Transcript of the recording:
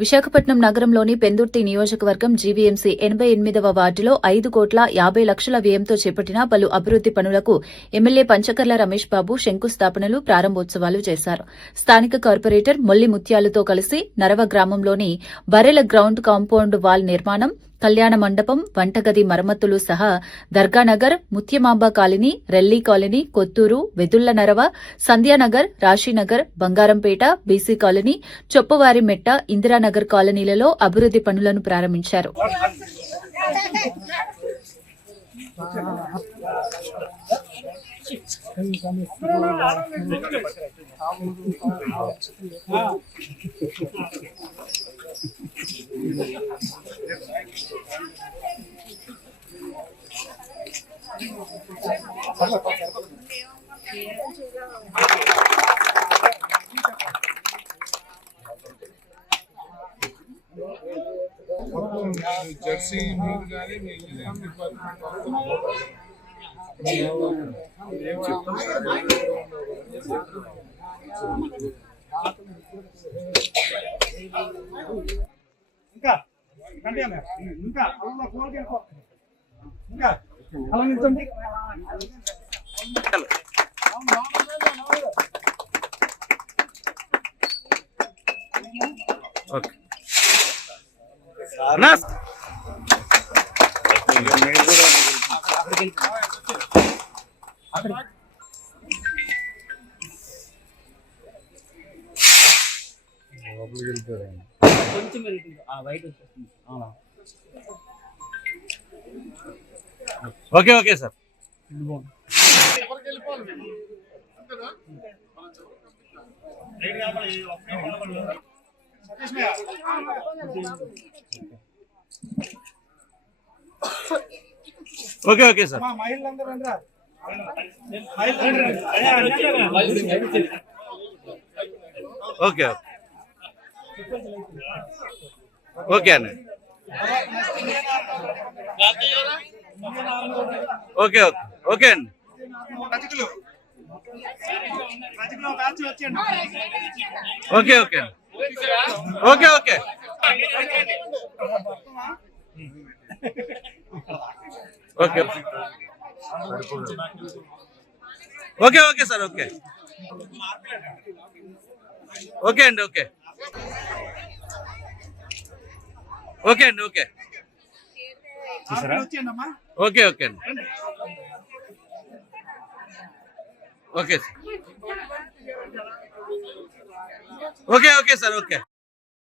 విశాఖపట్నం నగరంలోని పెందుర్తి నియోజకవర్గం జీవీఎంసీ 88వ వార్డులో 5,50,00,000 వ్యయంతో చేపట్టిన పలు అభివృద్ది పనులకు ఎమ్మెల్యే పంచకర్ల రమేష్ బాబు శంకుస్థాపనలు, ప్రారంభోత్సవాలు చేశారు. స్థానిక కార్పొరేటర్ మొల్లి ముత్యాలుతో కలిసి నరవ గ్రామంలోని బర్రెల గ్రౌండ్ కాంపౌండ్ వాల్ నిర్మాణం, కళ్యాణ మండపం, వంటగది మరమ్మతులు సహా దర్గానగర్, Mutyamamba colony, Relli colony, Kotturu, Vedulla Narava, సంధ్యానగర్, రాశీనగర్, Bangarampeta, BC colony, చొప్పవారిమెట్ట, Indiranagar కాలనీలలో అభివృద్ది పనులను ప్రారంభించారు. జెర్సీ మీరు కానీ మీ డిపార్ట్మెంట్ ఇంకా ఇంకా ఇంకా అలా నిల్చోండి. Okay okay okay sir. Okay okay sir. Okay okay అండి. ఓకే ఓకే ఓకే అండి. Okay okay okay okay okay okay okay sir. Okay okay అండి. ఓకే ఓకే అండి. ఓకే ఓకే ఓకే అండి. Okay okay okay sir. Okay